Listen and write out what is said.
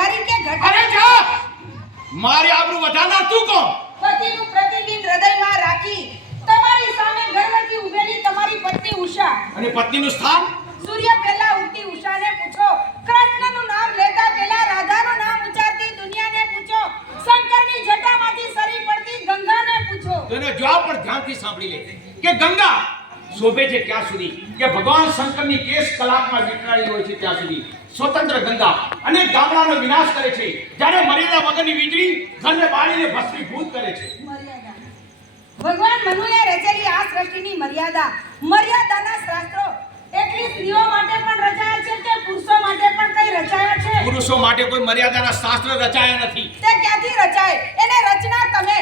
વધારી કે ઘટાડી? અરે જા મારી આબરૂ વધારનાર તું કોણ? પતિનું પ્રતિબિંબ હૃદયમાં રાખી તમારી સામે ગર્વથી ઊભેલી તમારી પત્ની ઉષા. અને પત્નીનું સ્થાન? સૂર્ય પહેલા ઉગતી ઉષાને પૂછો, કૃષ્ણનું નામ લેતા પહેલા રાધાનું નામ ઉચ્ચારતી દુનિયાને પૂછો, શંકરની જટામાંથી સરી પડતી ગંગાને પૂછો. તો એનો જવાબ પણ ધ્યાનથી સાંભળી લે કે ગંગા શોભે છે ક્યાં સુધી કે ભગવાન શંકરની કેશ કલાકમાં વીંટળાઈ હોય છે ત્યાં સુધી. સ્વતંત્ર ગંગા અનેક ગામડાનો વિનાશ કરે છે, જ્યારે મર્યાદા વગરની વીજળી ઘરને બાળીને ભસ્મીભૂત કરે છે. મર્યાદા. ભગવાન મનુએ રચેલી આ સૃષ્ટિની મર્યાદા, મર્યાદાના શાસ્ત્રો એટલી સ્ત્રીઓ માટે પણ રચાયા છે કે પુરુષો માટે પણ કઈ રચાયા છે? પુરુષો માટે કોઈ મર્યાદાના શાસ્ત્ર રચાયા નથી. તે ક્યાંથી રચાય? એને રચનાર તમે,